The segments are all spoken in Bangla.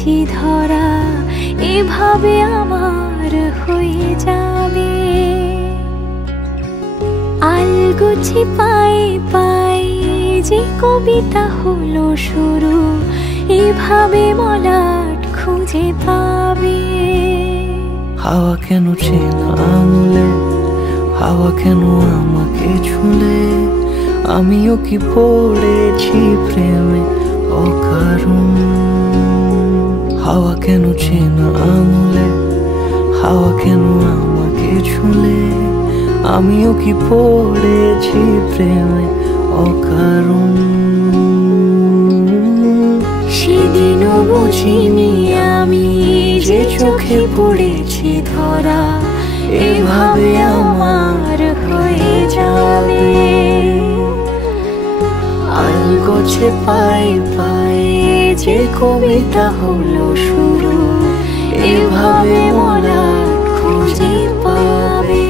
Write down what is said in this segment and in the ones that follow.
পড়েছি ধরা, এভাবে আমার হয়ে যাবে। আলগোছে পায়ে পায়ে যে কবিতা হলো শুরু, এভাবে মলাট খুঁজে পাবে। হাওয়া কেন চেনা আঙুলে, হাওয়া কেন আমাকে ছুলে, আমিও কি পড়েছি প্রেমে অকারণ। হাওয়া কেন চেনা আঙুলে, হাওয়া কেন আমাকে ছুলে, আমিও কি পড়েছি প্রেমে অকারণ। সেদিনও বুঝিনি আমি যে চোখে পড়েছি ধরা, এভাবে আমার হয়ে যাবে। আলগোছে পায়ে পায়ে যে কবিতা হলো শুরু, এভাবে মলাট খুঁজে পাবে।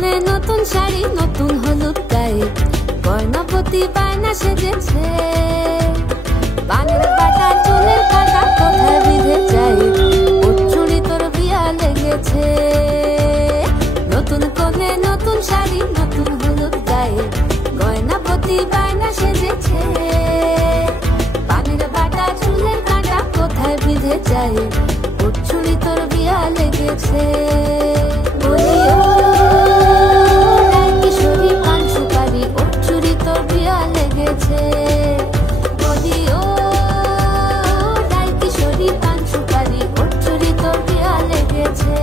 কোণে নতুন শাড়ি নতুন হলুদ গায়ে গয়নাপতি বায়না সেজেছে বানের বাটা চুলের কাটা কোথায় বিঁধে যায় ওর চুড়ি তোর বিয়া লেগেছে নতুন কোণে নতুন শাড়ি নতুন হলুদ গায়ে গয়নাপতি বায়না সেজেছে বানের বাটা চুলের কাটা কোথায় বিঁধে যায় ওর চুড়ি তোর বিয়া লেগেছে বলিও কিশোরী পান সুপারি ওর চুড়ি তোর বিয়া লেগেছে বলিও কিশোরী পান সুপারি ওর চুড়ি তোর বিয়া লেগেছে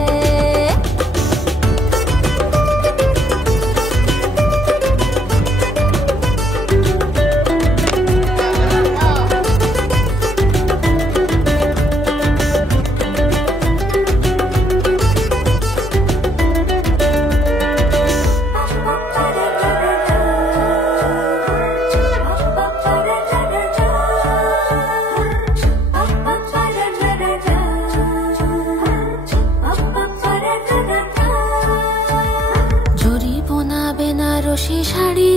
শাড়ি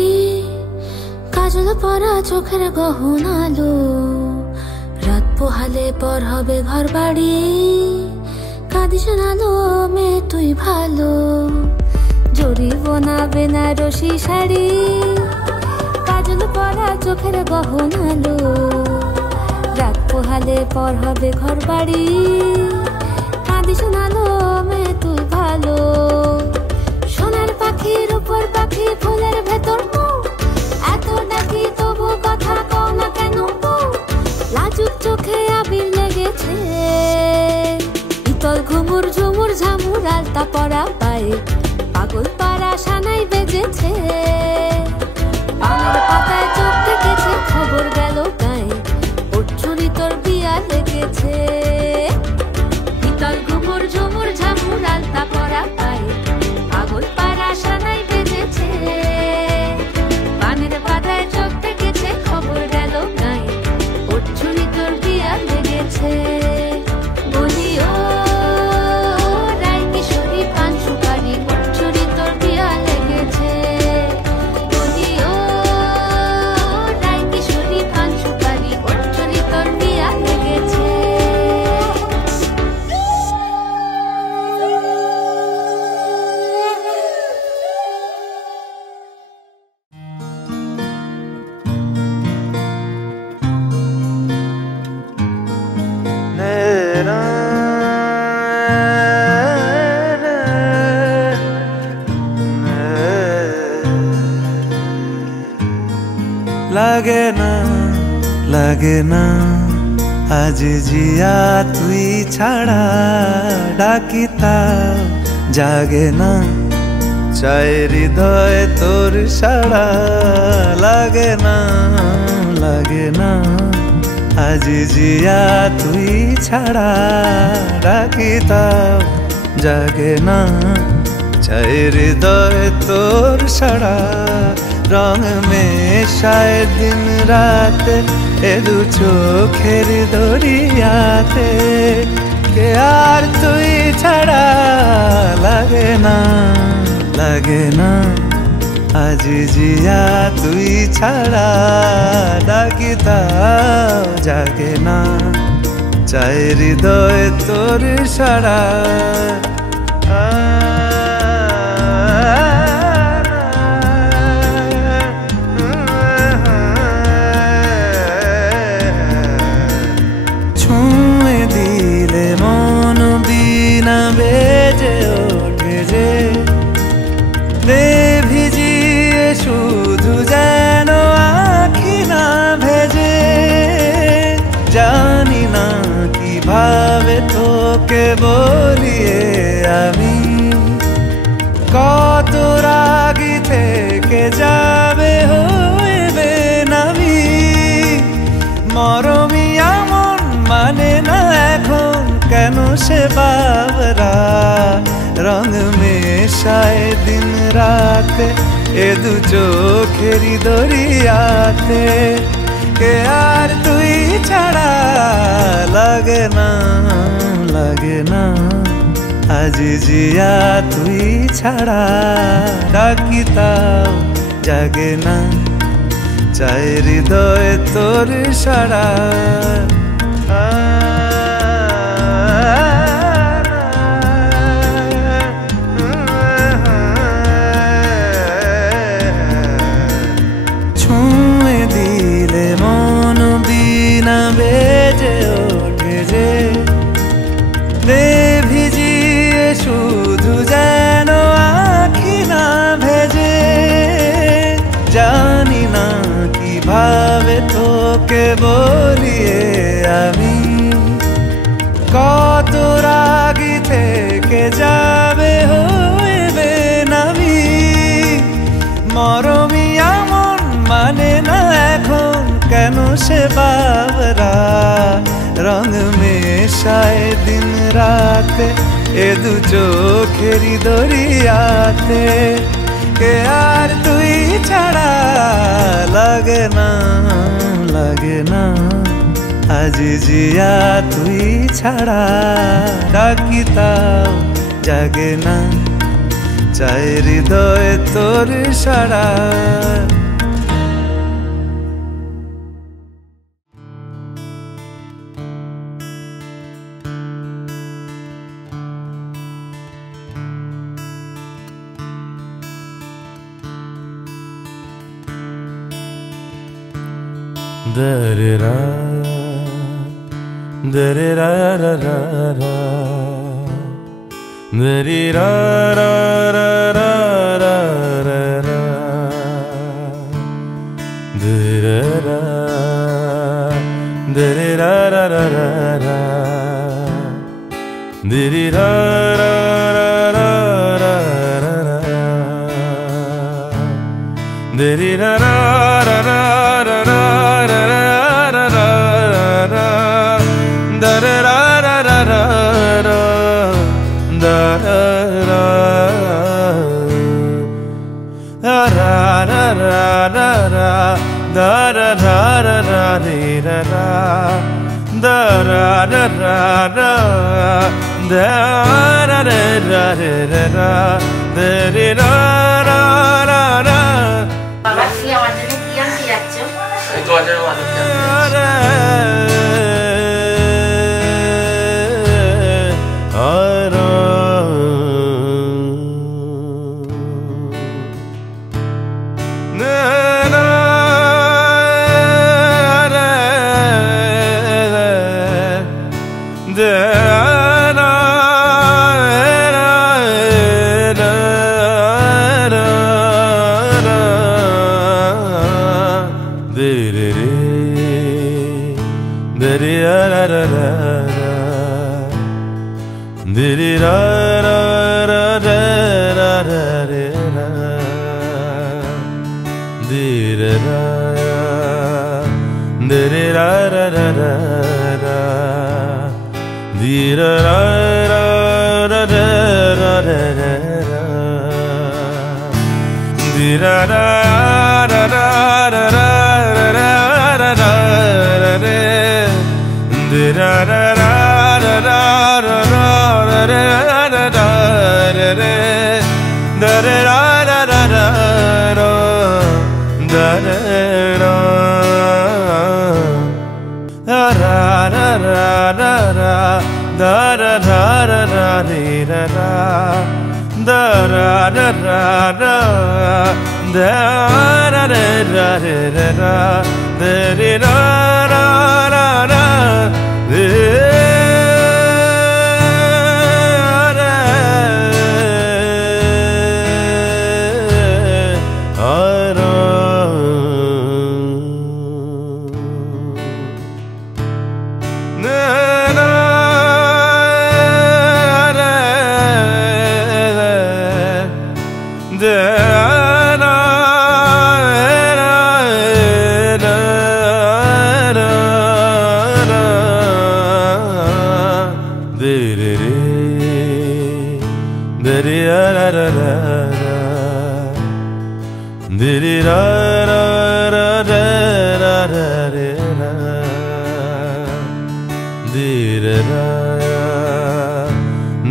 কাজল পরা চোখের গহনালো রাত পোহালে পর হবে ঘর বাড়ি কাঁদিস নালো মেয়ে তুই ভালো জরি বোনা বেনারসি শাড়ি কাজল পরা চোখের গহনালো রাত পোহালে পর হবে ঘর বাড়ি কাঁদিস নালো মেয়ে তুই ভালো সোনার পাখির উপর পাখি ফুলের ভেতর এত ডাকি তবু কথা কও না কেন লাজুক চোখে আবির লেগেছে ইতল ঘুমুর ঝুমুর ঝামুর আলতা পরা পায়ে পাগল পাড়া সানাই বেজেছে পানের পাতায় চোখ দেখেছে খবর গেল গায়ে ওর চুরি তোর বিয়া লেগেছে ইতল ঘুমুর ঝুমুর ঝামুর আলতা পরা পায়ে পাগল পাড়া সানাই বেজেছে পানের পাতায় চোখ দেখেছে খবর গেল গায়ে ওর চুরি তোর বিয়া লেগেছে বলিও রায় কিশোরী পান সুপারি ওর চুরি তোর বিয়া লেগেছে বলিও রায় কিশোরী পান সুপারি ওর চুরি তোর বিয়া লেগেছে লাগে না আজ জিয়া তুই ছাড়া ডাকিতাম জাগে না চাই হৃদয় তোর সাড়া লাগে না আজ জিয়া তুই ছাড়া ডাকিতাম জাগে না চাই হৃদয় তোর সাড়া রং মেশায় দিন রাত এ দু চোখের দরিয়াতে কে আর তুই ছাড়া লাগে না আজ জিয়া তুই ছাড়া ডাকিতাম জাগে না চাই হৃদয় তোর সাড়া বেজে ওঠে যে দে ভিজিয়ে শুধু যেন আখি না ভেজে জানি না কিভাবে তোকে বলিয়ে আমি কত রাগি থেকে যাবে হইবে নামি মরমিয়া মন মানে না এখন কেন সে বাবরা রং মেশায় দিন রাতে এ দু চোখেরি দরিয়াতে কে আর তুই ছাড়া লাগে না আজ জিয়া তুই ছাড়া ডাকি তাও জাগে না, চাই হৃদয় তোর সারা। ছুঁয়ে দিলে মন বিনা বেজে ওঠে যে, দে ভিজিয়ে শুধু যেন আখি না ভেজে। জানি না কিভাবে তোকে বলিয়ে আমি, কত রাগি থেকে যাবে হইবে নামি। মরমিয়া মন মানে না এখন কেন সে বাবরা, রং মেশায় দিন রাতে এ দু চোখেরি দরিয়াতে। কে আর তুই ছাড়া লাগে না, লাগে না। আজ জিয়া তুই ছাড়া ডাকি তাও জাগে না, চাই হৃদয় তোর সারা। Da-re-ra, da-re-ra-ra-ra-ra, da-re-ra-ra-ra-ra-ra-ra, da-re-ra, da-re-ra-ra-ra-ra-ra, da-re-ra-ra-ra-ra-ra-ra, da-re-ra-ra-ra-ra-ra-ra.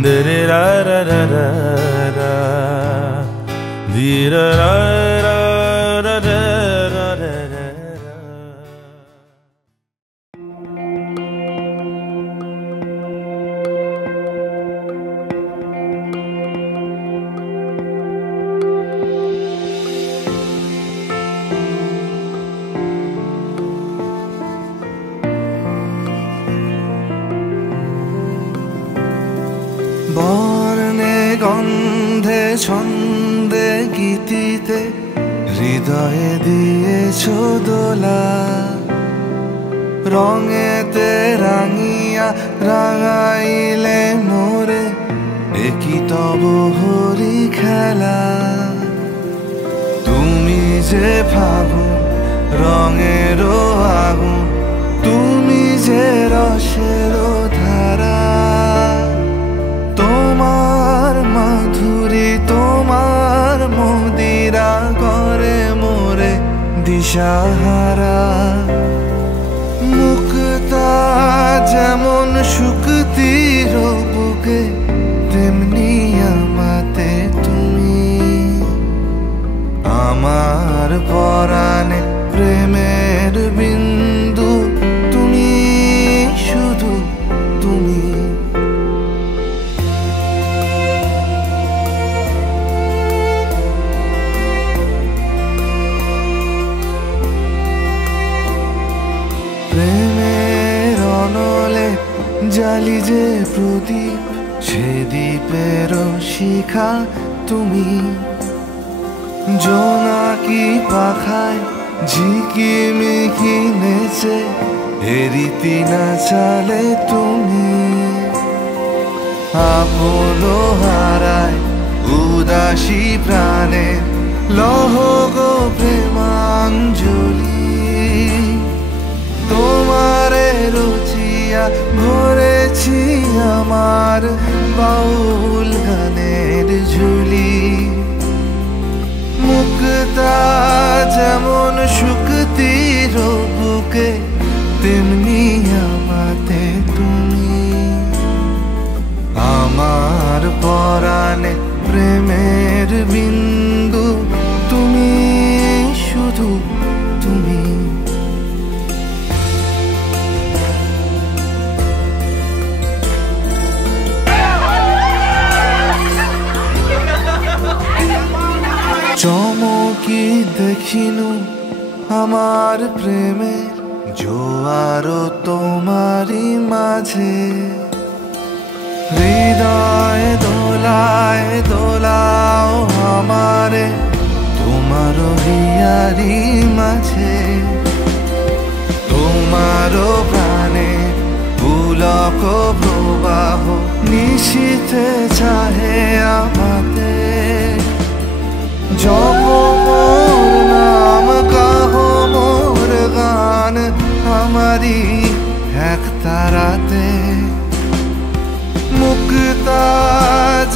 Da-da-da-da-da-da. Dee-da-da-da-da-da-da-da. বর্ণে গন্ধে ছন্দে গীতিতে হৃদয়ে দিয়েছ দোলা, রঙেতে রাঙিয়া রাঙাইলে মোরে একই তব হরি খেলা। তুমি যে ফাগুন রঙেরও আগুন, তুমি যে রসেরও ধারা, তোমার মাধুরী তোমার মদিরা করে মোরে দিশাহারা। মুক্তা যেমন শুকতির বুকে, তেমনি আমাতে তুমি। আমার পরাণে প্রেমের বিন্দু, তুমি শুধু তুমি। প্রেমের অনলে জালি যে প্রদীপ, সে দ্বীপের শিখা তুমি। জোনাকি পাখায় ঝিকিমিকি নেচে এরিতি না চালে তুমি। আপন হারায় উদাসী প্রাণে লহ গো প্রেমাঞ্জলি। তোমারে রুচিয়া ভরেছি আমার বাউল গানের ঝুলি। মুক্তা যেমন শুকতির বুকে, তেমনি আমাতে তুমি। আমার পরাণে প্রেমের বিন্দু, তুমি শুধু তুমি। চমকি দেখিনু আমার প্রেমের জোয়ার তোমারই মাঝে। হৃদয় দোলায় দোলাও আমারে তোমার হিয়ারি মাঝে। তোমার প্রাণে পুলক প্রবাহ নিশীথে চাহে আমাতে। জপ মোর নাম কাহো মোর গান, আমারি এক তারাতে। মুক্তা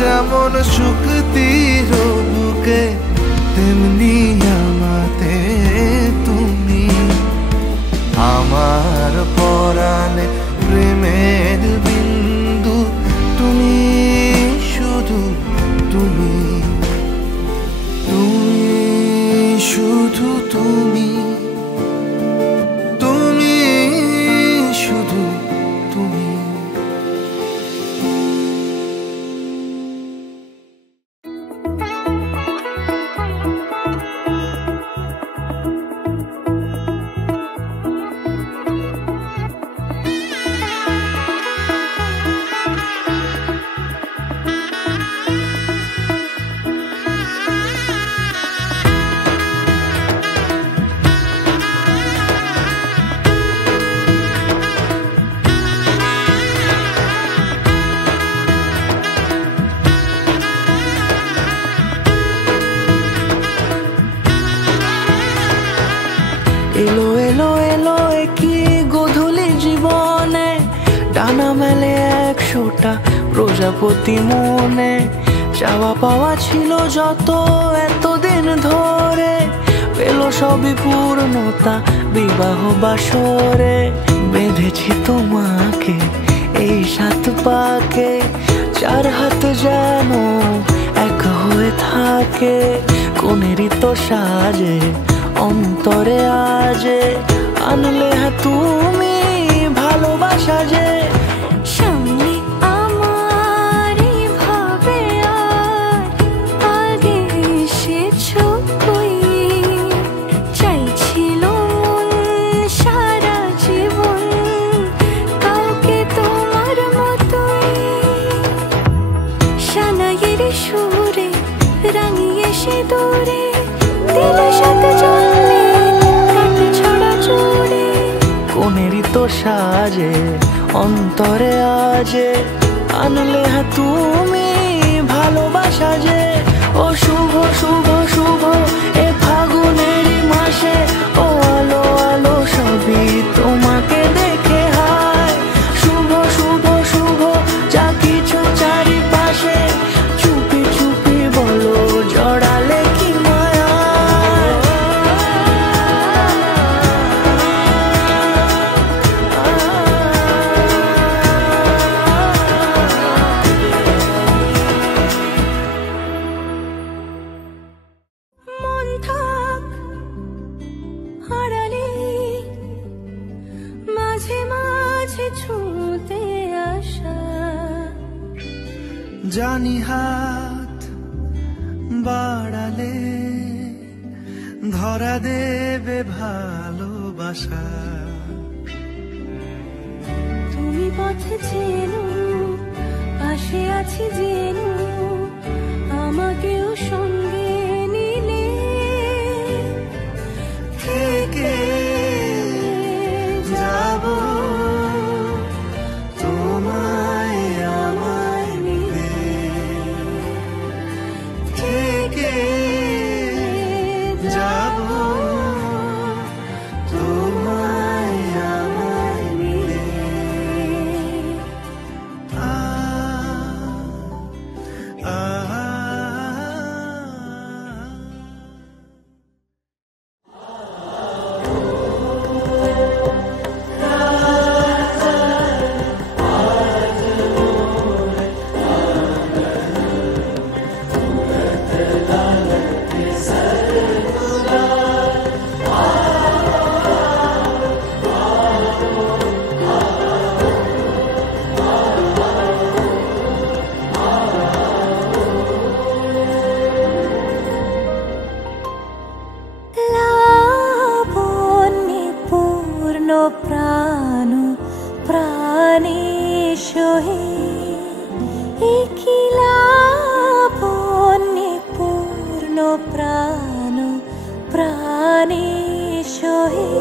যেমন শুকতির বুকে, তেমনি আমাতে তুমি। আমার পরাণে প্রেমের বিন্দু, তুমি শুধু তুমি। তুমি শুধু তুমি, তুমি শুধু তুমি। এলো এলো এলো কি গোধূলি জীবনে, ডানা মেলে 100টা প্রজাপতি মনে। চাওয়া পাওয়া ছিল যত এতদিন ধরে, পেল সবই পূর্ণতা বিবাহ বাসরে। বেঁধেছি তোমাকে এই সাত পাকে চার হাত যেন এক হয়ে থাকে, কোনেরই তো সাজে অন্তরে আজে আনলে তুমি ভালোবাসা যে। সামনে আমার ভাবে আর আগে এসেছো কই, চাইছিল মন সারা জীবন কাউকে তোমার মতোই। সানাইয়ের সুরে রাঙিয়ে সে দূরে দিলের সাথে চললে কাটে ছড়া জুড়ে, কোনেরই তো সাজে অন্তরে আজে আনলে তুমি ভালোবাসা যে। ও শুভ শুভ শুভ এ ফাগুনেরই মাসে, ও আলো আলো সবই তোমাকে দেখে হায়। শুভ শুভ শুভ যা কিছু চারিপাশে, চুপি চুপি বলো জড়ালে কি মায়া। মন থাক হারালে মাঝে মাঝে ছুঁতে আসা, জানি হাত বাড়ালে ধরা দেবে ভালোবাসা। তুমি পথে চেনো পাশে আছি জেনো, আমাকেও সঙ্গে নিলে থেকে যাব তোমায় আমায় মিলে, থেকে যাব তোমায় আমায় মিলে। আ আ লাবণ্যে পূর্ণ প্রাণ প্রাণে সহে, একি লাবণ্যে পূর্ণ প্রাণ প্রাণে সহে,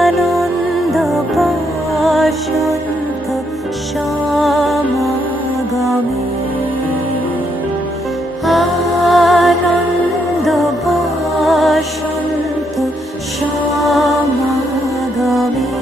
আনন্দ বসন্ত সমাগমে, আনন্দ বসন্ত সমাগমে।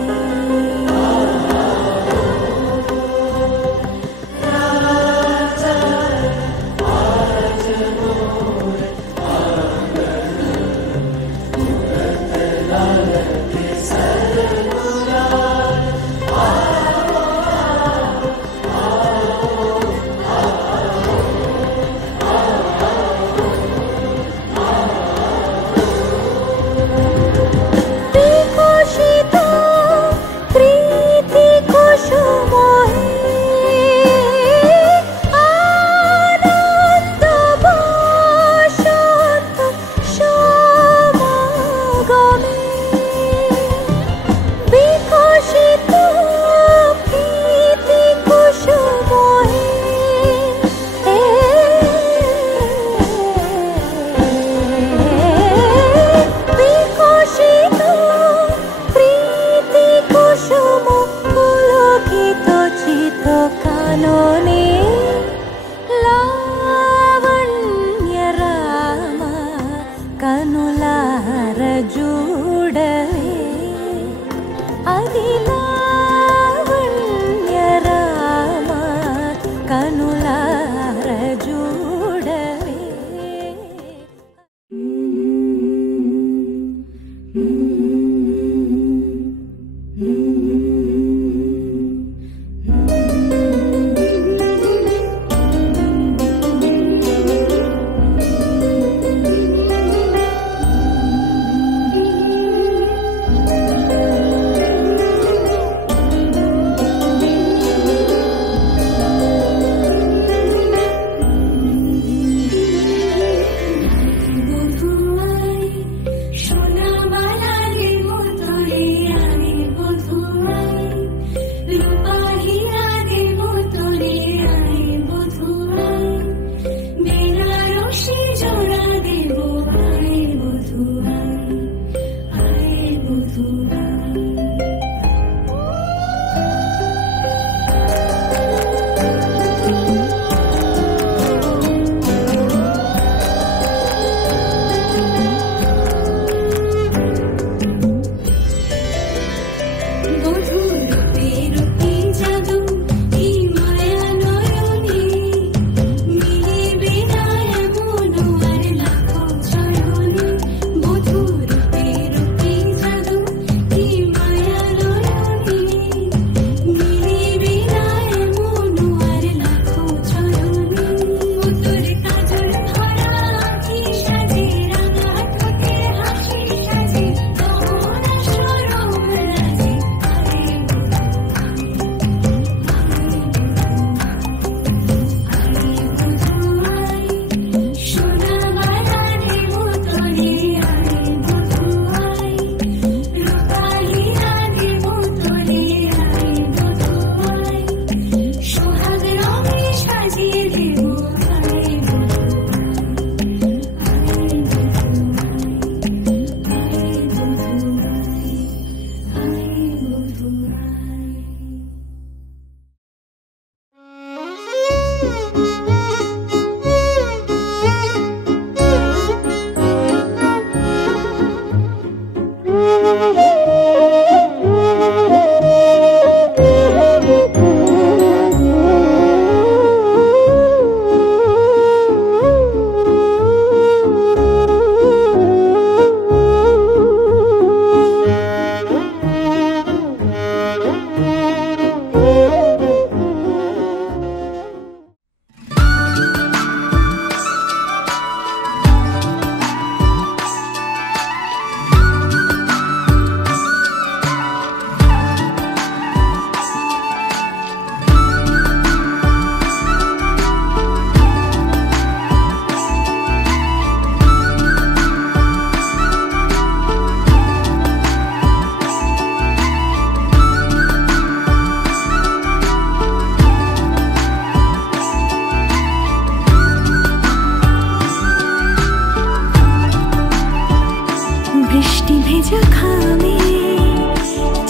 ভেজা খামে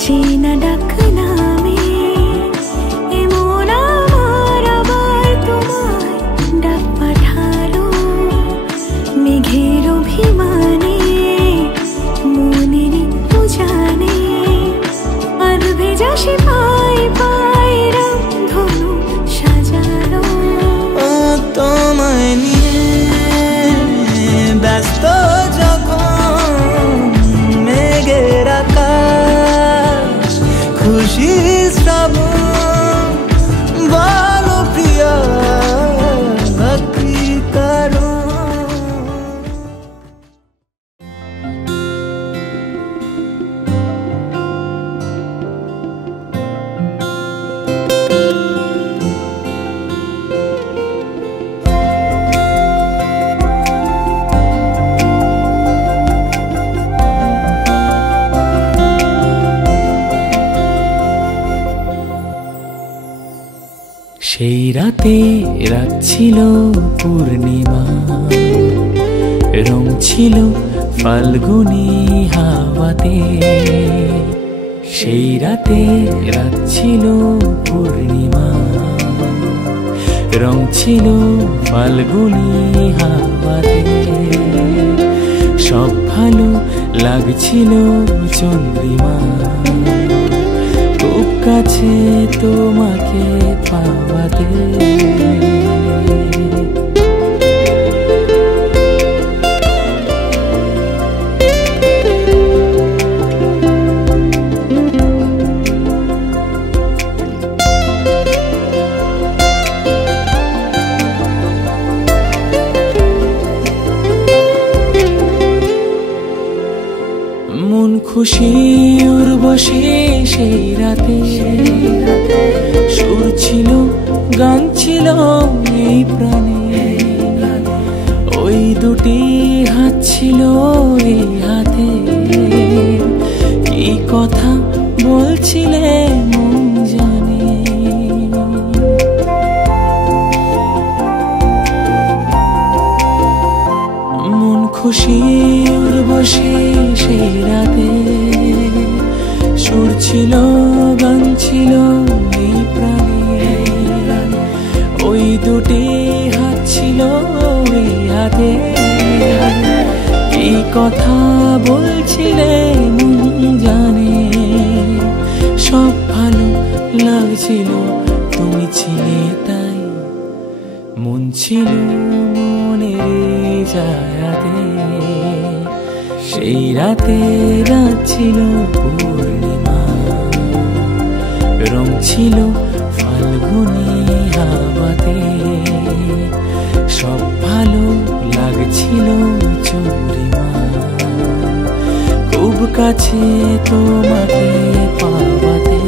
চেনা ডাক নামে এমন আমার আবার তোমায় ডাক পাঠালো মেঘের অভিমানে মনের তো জানে আর ভেজা সে পায় পায় রামধনু সাজালো তোমায় নিয়ে ব্যস্ত যখন মেঘের আকাশ খুশি শ্রাবণ বলো প্রিয়া কি কারণ সেই রাতে রাত ছিল পূর্ণিমা রং ছিল ফাল্গুনি হাওয়াতে সেই রাতে রাত ছিল পূর্ণিমা রং ছিল ফাল্গুনি হাওয়াতে সব ভালো লাগছিল চন্দ্রিমা খুব কাছে তোমাকে পাওয়াতে মন খুশি উর্বশী সেই রাতে সুর ছিল গান ছিল এই প্রাণে ওই দুটি হাত ছিল এই হাতে কি কথা বলছিলে মন জানে মন খুশি উর্বশী সেই রাতে সুর ছিল গান ছিল এই প্রাণে ওই দুটি হাত ছিল এই হাতে কি কথা বলছিলে মন জানে সব ভালো লাগছিল তুমি ছিলে তাই মন ছিল মনের জায়গাতে সেই রাতে রাত ছিল পূর্ণিমা রং ছিল ফাল্গুনি হাওয়াতে সব ভালো লাগছিল চন্দ্রিমা খুব কাছে তোমাকে পাওয়াতে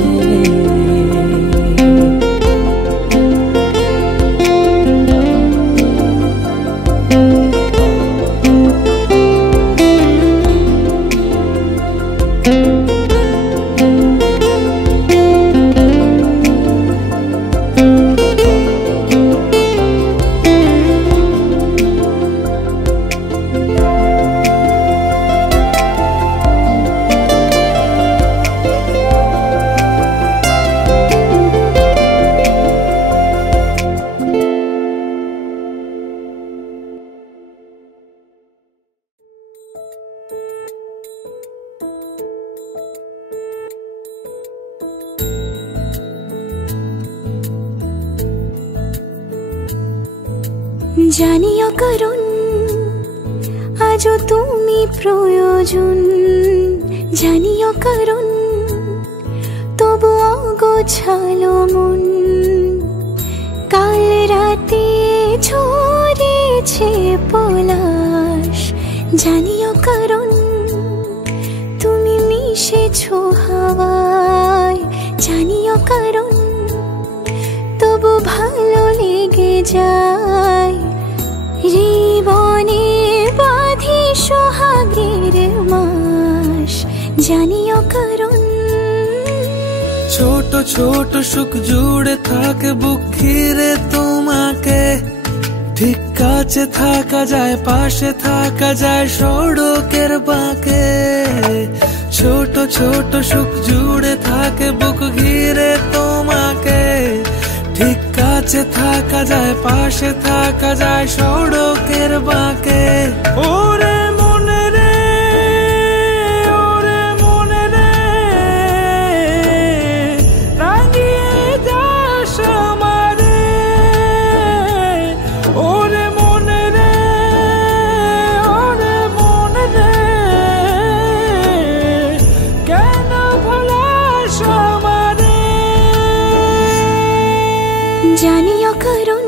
জানিও কারণ আজও তুমি প্রয়োজন জানিও কারণ তবু অগোছালো মন কাল রাতে ঝরেছে পলাশ জানিও কারণ তুমি মিশেছো হাওয়ায় জানিও কারণ তবু ভালো লেগে যায় জীবনে বাঁধি সোহাগের মাস জানিও কারণ ছোট ছোট সুখ জুড়ে থাকে বুক ঘিরে তোমাকে ঠিক কাছে থাকা যায়, পাশে থাকা যায় সড়কের বাঁকে। ছোট ছোট সুখ জুড়ে থাকে বুক ঘিরে তোমাকে। ঠিক কাছে থাকা যায়, পাশে থাকা যায় সড়কের বাঁকে। ওরে মনে রে, ওরে মনে রে, রাঙিয়ে যাস আমারে। ওরে মনে রে, ওরে মনে রে, কেন ভোলাস আমারে। জানিও কারণ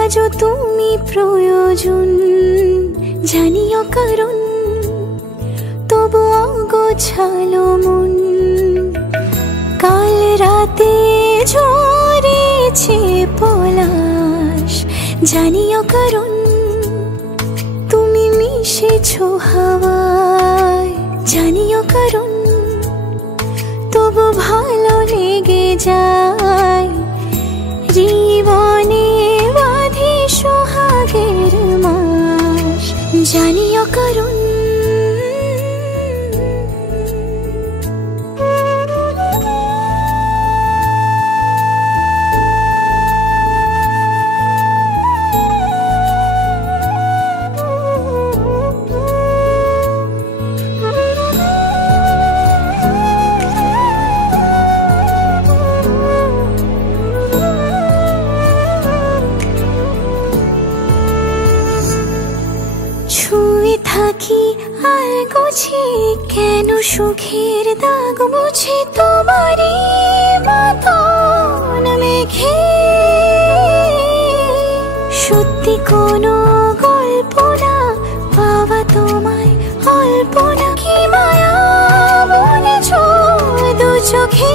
আজও তুমি প্রয়োজন, জানিও কারণ তবু অগোছালো মন। কাল রাতে ঝরেছে পলাশ, জানিও কারণ তুমি মিশেছো হাওয়ায়। জানিও কারণ তবু ভালো লেগে যায়। জীবনে বাঁধি সোহাগের মাস, জানিও কারণ। ছুঁয়ে থাকি আর গোছে কেন সুখের দাগ মুছে তোমারই মতন মেঘে। সত্যি কোনো গল্প না পাওয়া তোমায় অল্প না। কি মায়া বলেছ দু চোখে,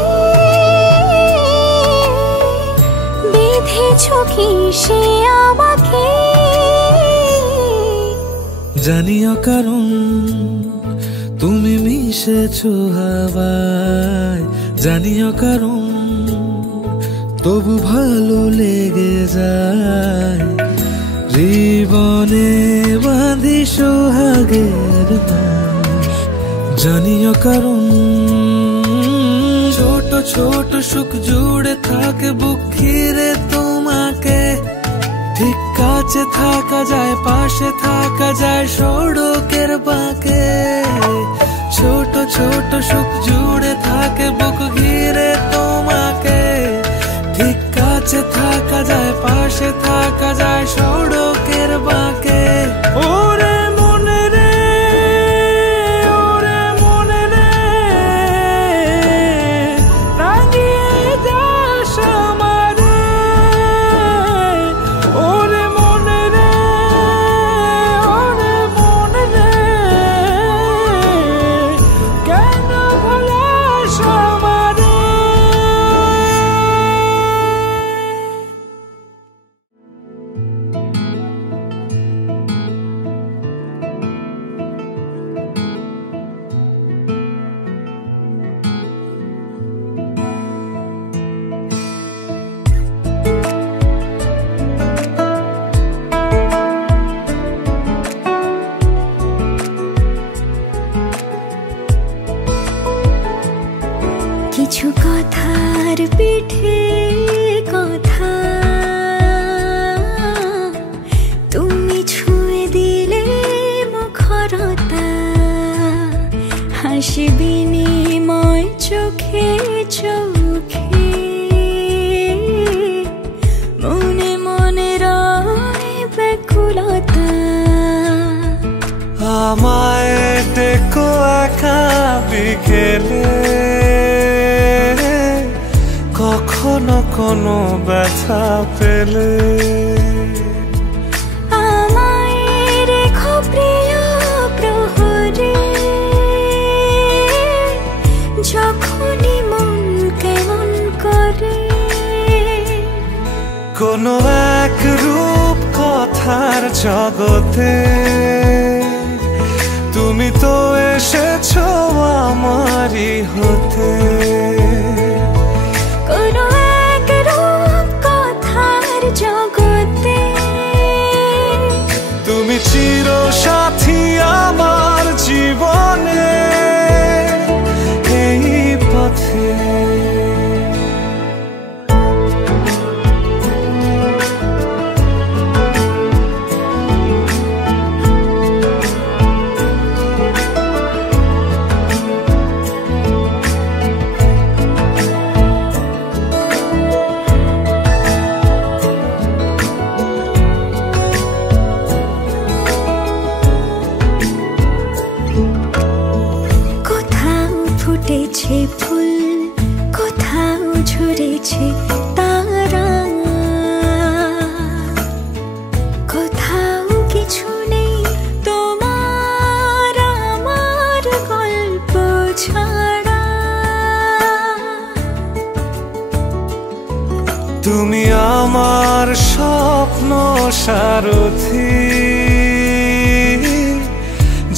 বেঁধেছ কি সে আমাকে। জানিও কারণ তুমি মিশেছো হাওয়ায়। জানিও কারণ তবু ভালো লেগে যায়। জীবনে বাঁধি সোহাগের মাস, জানিও কারণ ছোট ছোট সুখ জুড়ে থাকে বুক ঘিরে তোমাকে। ঠিক কাছে থাকা যায়, পাশে থাকা যায় সড়কের বাঁকে। ছোট ছোট সুখ জুড়ে থাকে বুক ঘিরে তোমাকে। ঠিক কাছে থাকা যায়, পাশে থাকা যায় সড়কের বাঁকে। ওরে মনে রে, ওরে মনে রে, রাঙিয়ে যাস আমারে। ওরে মনে রে, ওরে মনে রে, কেন ভোলাস আমারে। কিছু কথার পিঠে কথা তুমি ছুঁয়ে দিলে মুখরতা। হাসি বিনিময় চোখে চোখে, মনে মনে রয় ব্যাকুলতা। আমায় দেখো একা বিকেলে, কখনো কোনো ব্যথা পেলে। আমায় রেখো প্রিয় প্রহরে, যখনই মন কেমন করে। কোনো এক রূপ কথার জগতে তুমি তো এসেছো আমারই হতে। কোনো এক রূপ কথার জগতে চির সাথী আমার জীবনে এই পথে। ফুটেছে ফুল, কোথাও ঝরেছে তারা, কোথাও কিছু নেই তোমার আমার গল্প ছাড়া। তুমি আমার স্বপ্ন সারথি,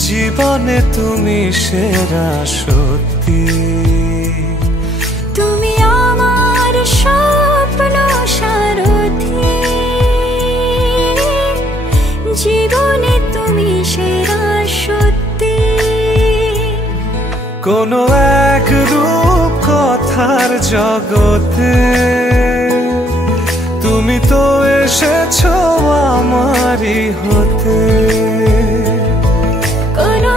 জীবনে তুমি সেরা সত্যি। তুমি আমার স্বপ্ন সারথি, জীবনে তুমি সেরা সত্যি। কোনো এক রূপ কথার জগতে তুমি তো এসেছো আমারই হতে। কোনো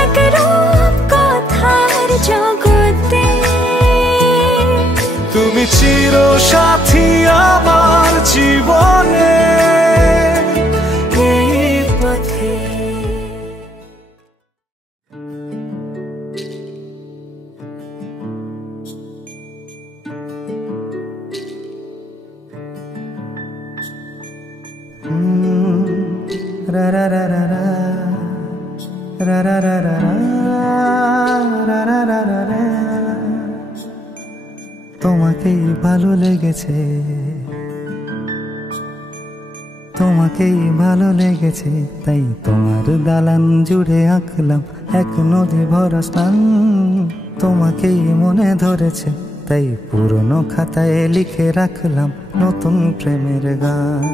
এক রূপ কথার জগতে তুমি চির সাথী আমার জীবনে এই পথে। রা রা রা রা রা রা রা রা রা রা রা রা রা রা। তোমাকেই ভালো লেগেছে, তোমাকেই ভালো লেগেছে, তাই তোমার দালান জুড়ে আঁকলাম এক নদী ভরা স্নান। তোমাকেই মনে ধরেছে, তাই পুরনো খাতায় লিখে রাখলাম নতুন প্রেমের গান।